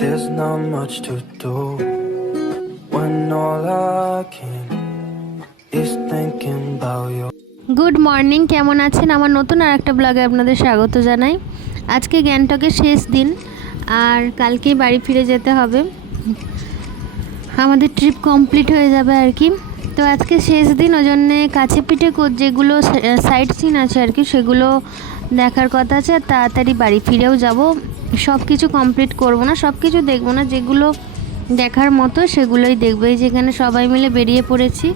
There's not much to do when all I can is thinking about you. Good morning কেমন আছেন? আমার নতুন আর একটা ব্লগে আপনাদের স্বাগত জানাই। আজকে গ্যাংটকের শেষ দিন, আর কালকেই বাড়ি ফিরে যেতে হবে। আমাদের ট্রিপ কমপ্লিট হয়ে যাবে আর কি। তো আজকে শেষ দিন ওই জন্যে কাছে পিঠে যেগুলো সাইট সিন আছে আর কি, সেগুলো দেখার কথা আছে। তাড়াতাড়ি বাড়ি ফিরেও যাব। সব কিছু কমপ্লিট করব না সব কিছু দেখব না, যেগুলো দেখার মতো সেগুলোই দেখব। এই যেখানে সবাই মিলে বেরিয়ে পড়েছি।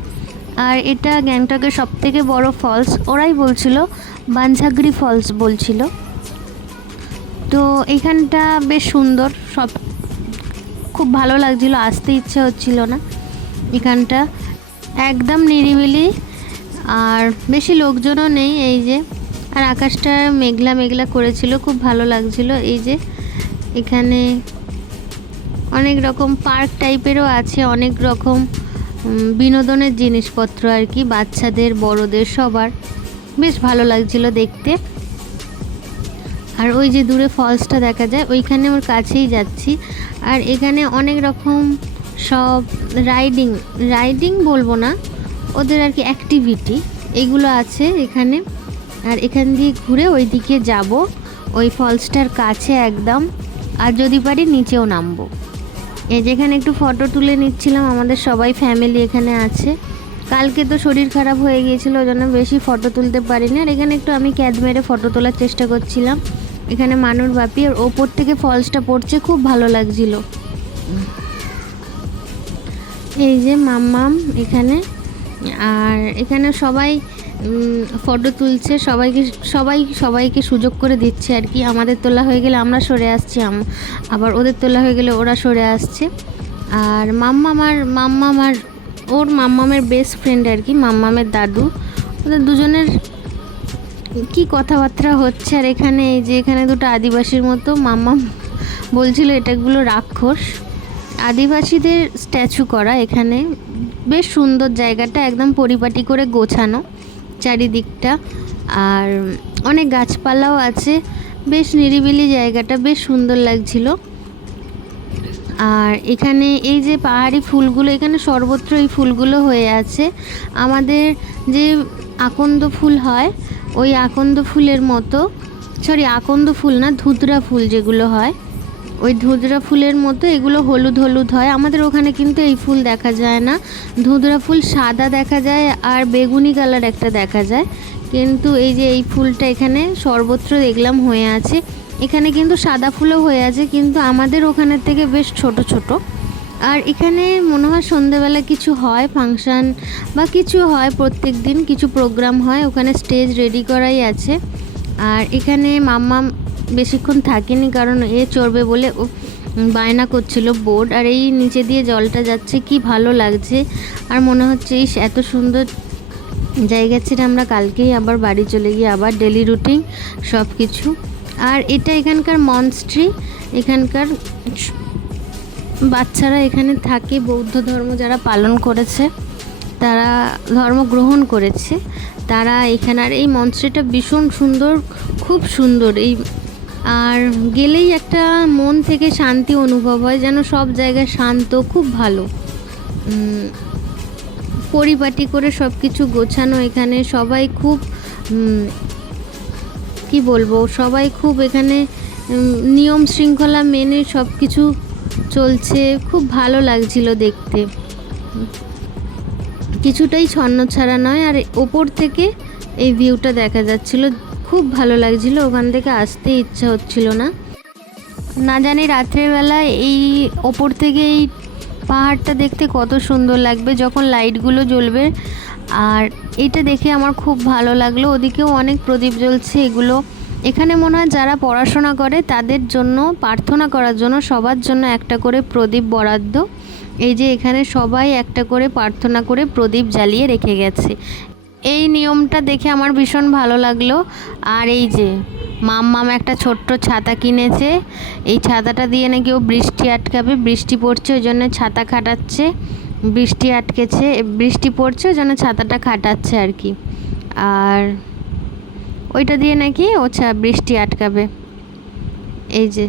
আর এটা গ্যাংটকের সব থেকে বড় ফলস ওরাই বলছিল বাঞ্ঝাগড়ি ফলস বলছিল। তো এখানটা বেশ সুন্দর, সব খুব ভালো লাগছিল, আসতে ইচ্ছে হচ্ছিল না এখানটা। একদম নিরিবিলি, আর বেশি লোকজনও নেই, এই যে আর আকাশটা মেঘলা মেঘলা করেছিল, খুব ভালো লাগছিল। এই যে এখানে অনেক রকম পার্ক টাইপেরও আছে, অনেক রকম বিনোদনের জিনিসপত্র আর কি, বাচ্চাদের, বড়দের, সবার। বেশ ভালো লাগছিল দেখতে। আর ওই যে দূরে ফলসটা দেখা যায়, ওইখানে ওর কাছেই যাচ্ছি। আর এখানে অনেক রকম সব রাইডিং রাইডিং বলব না, ওদের আর কি অ্যাক্টিভিটি এগুলো আছে এখানে। আর এখান দিয়ে ঘুরে ওই দিকে যাব। ওই ফলসটার কাছে একদম। আর যদি পারি নিচেও নামবো। এই যেখানে একটু ফটো তুলে নিচ্ছিলাম, আমাদের সবাই ফ্যামিলি এখানে আছে। কালকে তো শরীর খারাপ হয়ে গিয়েছিল ওই জন্য বেশি ফটো তুলতে পারিনি। আর এখানে একটু আমি ক্যাদ মেরে ফটো তোলার চেষ্টা করছিলাম। এখানে মানুর বাপি, আর ওপর থেকে ফলসটা পড়ছে, খুব ভালো লাগছিল। এই যে মাম্মাম এখানে। আর এখানে সবাই ফটো তুলছে, সবাইকে, সবাই সবাইকে সুযোগ করে দিচ্ছে আর কি। আমাদের তোলা হয়ে গেলে আমরা সরে আসছি আবার ওদের তোলা হয়ে গেলে ওরা সরে আসছে। আর মাম্মাম আর মাম্মাম আর ওর মাম্মামের বেস্ট ফ্রেন্ড আর কি, মাম্মামের দাদু। ওদের দুজনের কি কথাবার্তা হচ্ছে আর এখানে, এই যে এখানে দুটো আদিবাসীর মতো, মাম্মাম বলছিল এটাগুলো রাক্ষস। আদিবাসীদের স্ট্যাচু করা এখানে, বেশ সুন্দর জায়গাটা, একদম পরিপাটি করে গোছানো। চারিদিকটা। আর অনেক গাছপালাও আছে। বেশ নিরিবিলি জায়গাটা, বেশ সুন্দর লাগছিল। আর এখানে এই যে পাহাড়ি ফুলগুলো, এখানে সর্বত্র এই ফুলগুলো হয়ে আছে। আমাদের যে আকন্দ ফুল হয়, ওই আকন্দ ফুলের মতো, সরি, আকন্দ ফুল না, ধুতরা ফুল যেগুলো হয় ওই ধুতরা ফুলের মতো, এগুলো হলুদ হলুদ হয়। আমাদের ওখানে কিন্তু এই ফুল দেখা যায় না। ধুতরা ফুল সাদা দেখা যায় আর বেগুনি কালার একটা দেখা যায়। কিন্তু এই যে এই ফুলটা এখানে সর্বত্র দেখলাম হয়ে আছে। এখানে কিন্তু সাদা ফুলও হয়ে আছে, কিন্তু আমাদের ওখানের থেকে বেশ ছোট ছোট। আর এখানে মনে হয় সন্ধেবেলা কিছু হয়, ফাংশান বা কিছু হয় প্রত্যেক দিন, কিছু প্রোগ্রাম হয়। ওখানে স্টেজ রেডি করাই আছে। আর এখানে মাম্মা বেশিক্ষণ থাকেনি কারণ এ চড়বে বলে ও বায়না করছিল বোর্ড আর এই নিচে দিয়ে জলটা যাচ্ছে, কি ভালো লাগছে। আর মনে হচ্ছে, ইস, এত সুন্দর জায়গা ছেড়ে আমরা কালকেই আবার বাড়ি চলে গিয়ে আবার ডেলি রুটিন সব কিছু আর এটা এখানকার মনস্ট্রি এখানকার বাচ্চারা এখানে থাকে, বৌদ্ধ ধর্ম যারা পালন করেছে, তারা ধর্ম গ্রহণ করেছে। তারা এখানে, আর এই মনস্ট্রিটা ভীষণ সুন্দর, খুব সুন্দর। এই আর গেলেই একটা মন থেকে শান্তি অনুভব হয়, যেন সব জায়গায় শান্ত, খুব ভালো। পরিপাটি করে সব কিছু গোছানো এখানে, সবাই খুব কি বলব, সবাই খুব এখানে নিয়ম শৃঙ্খলা মেনে সব কিছু চলছে, খুব ভালো লাগছিল দেখতে। কিছুটাই ছন্ন ছাড়া নয়, আর ওপর থেকে এই ভিউটা দেখা যাচ্ছিল। খুব ভালো লাগছিল, ওখান থেকে আসতে ইচ্ছা হচ্ছিল না। না জানি রাত্রেবেলা এই ওপর থেকে এই পাহাড়টা দেখতে কত সুন্দর লাগবে যখন লাইটগুলো জ্বলবে। আর এটা দেখে আমার খুব ভালো লাগল, ওদিকেও অনেক প্রদীপ জ্বলছে এগুলো। এখানে মনে হয় যারা পড়াশোনা করে তাদের জন্য, প্রার্থনা করার জন্য সবার জন্য একটা করে প্রদীপ বরাদ্দ। এই যে এখানে সবাই একটা করে প্রার্থনা করে প্রদীপ জ্বালিয়ে রেখে গেছে। এই নিয়মটা দেখে আমার ভীষণ ভালো লাগল। আর এই যে, মাম্মাম একটা ছোট্ট ছাতা কিনেছে। এই ছাতাটা দিয়ে নাকি ও বৃষ্টি আটকাবে। বৃষ্টি পড়ছে, ওই জন্য ছাতা খাটাচ্ছে। বৃষ্টি আটকেছে বৃষ্টি পড়ছে, ওই জন্য ছাতাটা খাটাচ্ছে আর কি। আর ওইটা দিয়ে নাকি ও ছা, বৃষ্টি আটকাবে। এই যে,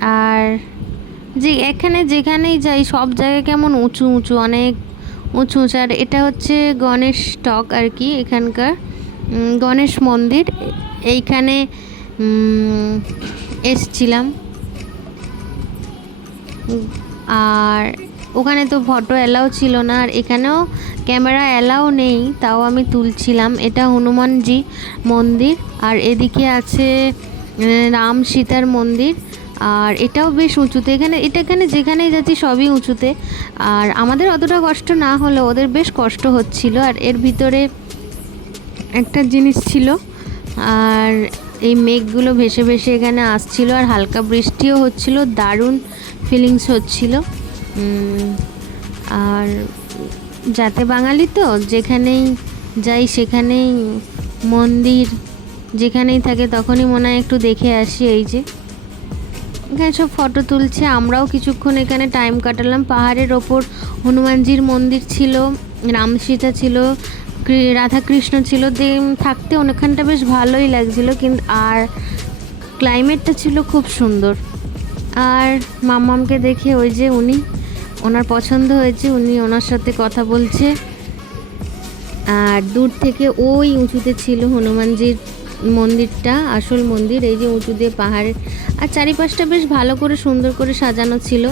আর যে এখানে যেখানেই যাই, সব জায়গায় কেমন উঁচু উঁচু, অনেক উঁচু উঁচু। আর এটা হচ্ছে গণেশ টক আর কি এখানকার। গণেশ মন্দির। এইখানে এসছিলাম। আর ওখানে তো ফটো অ্যালাও ছিল না। আর এখানেও ক্যামেরা অ্যালাও নেই, তাও আমি তুলছিলাম। এটা হনুমানজি মন্দির। আর এদিকে আছে রাম সীতার মন্দির। আর এটাও বেশ উঁচুতে। এখানে এটা এখানে যেখানেই যাচ্ছি সবই উঁচুতে। আর আমাদের অতটা কষ্ট না হলেও ওদের বেশ কষ্ট হচ্ছিল। আর এর ভিতরে একটা জিনিস ছিল, আর এই মেঘগুলো ভেসে ভেসে এখানে আসছিল, আর হালকা বৃষ্টিও হচ্ছিল, দারুণ ফিলিংস হচ্ছিল। আর যাতে বাঙালি তো, যেখানেই যাই সেখানেই মন্দির যেখানেই থাকে তখনই মনে হয় একটু দেখে আসি, এই যে। এখানে সব ফটো তুলছে, আমরাও কিছুক্ষণ এখানে টাইম কাটালাম। পাহাড়ের ওপর হনুমানজির মন্দির ছিল রাম সীতা ছিল রাধাকৃষ্ণ ছিল যে থাকতে অনেকখানটা বেশ ভালোই লাগছিল, কিন্তু আর ক্লাইমেটটা ছিল খুব সুন্দর। আর মাম্মামকে দেখে ওই যে উনি, ওনার পছন্দ হয়েছে, উনি ওনার সাথে কথা বলছে। আর দূর থেকে ওই উঁচুতে ছিল হনুমানজির মন্দিরটা, আসল মন্দির, এই যে উঁচু দিয়ে পাহাড়ের আর চারিপাশটা বেশ ভালো করে সুন্দর করে সাজানো ছিল।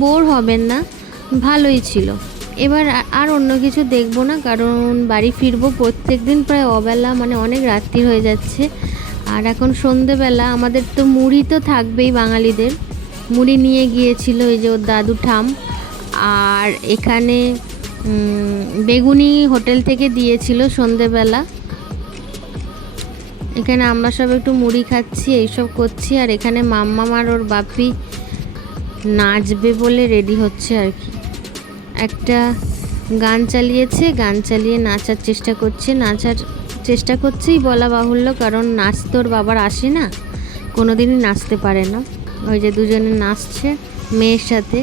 বোর হবেন না, ভালোই ছিল। এবার আর অন্য কিছু দেখব না, কারণ বাড়ি ফিরবো প্রত্যেক দিন প্রায় অবেলা মানে অনেক রাত্রি হয়ে যাচ্ছে। আর এখন সন্ধেবেলা, আমাদের তো মুড়ি তো থাকবেই বাঙালিদের। মুড়ি নিয়ে গিয়েছিল এই যে ওর দাদু ঠাম। আর এখানে বেগুনি হোটেল থেকে দিয়েছিল সন্ধেবেলা। এখানে আমরা সব একটু মুড়ি খাচ্ছি, এইসব করছি, আর এখানে মাম্মাম আর ওর বাপি নাচবে বলে রেডি হচ্ছে আর কি। একটা গান চালিয়েছে, গান চালিয়ে নাচার চেষ্টা করছে, নাচার চেষ্টা করছেই বলা বাহুল্য, কারণ নাচ তোর বাবার আসে না কোনো দিনই নাচতে পারে না। ওই যে দুজনে নাচছে, মেয়ের সাথে।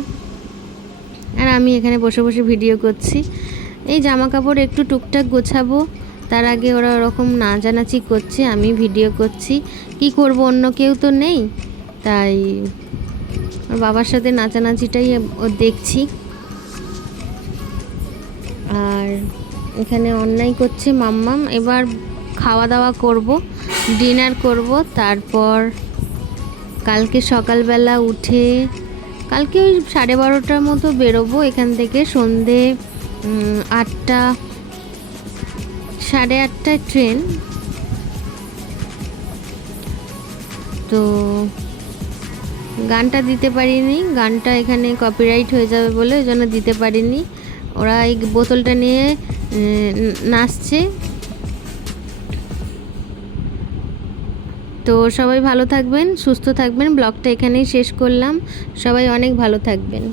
আর আমি এখানে বসে বসে ভিডিও করছি। এই জামা কাপড় একটু টুকটাক গোছাবো তার আগে ওরা ওরকম নাচানাচি করছে, আমি ভিডিও করছি। কি করব, অন্য কেউ তো নেই। তাই ওর বাবার সাথে নাচানাচিটাই ও দেখছি। আর এখানে অন্যায় করছে মাম্মাম। এবার খাওয়া দাওয়া করব, ডিনার করব। তারপর কালকে সকালবেলা উঠে, কালকে ওই সাড়ে বারোটার মতো বেরোবো এখান থেকে। সন্ধে আটটা সাড়ে আটটায় ট্রেন। তো গানটা দিতে পারিনি। গানটা এখানে কপিরাইট হয়ে যাবে বলে ওই জন্য দিতে পারিনি। ওরা এই বোতলটা নিয়ে নাচছে। তো সবাই ভালো থাকবেন, সুস্থ থাকবেন। ব্লগটা এখানেই শেষ করলাম। সবাই অনেক ভালো থাকবেন।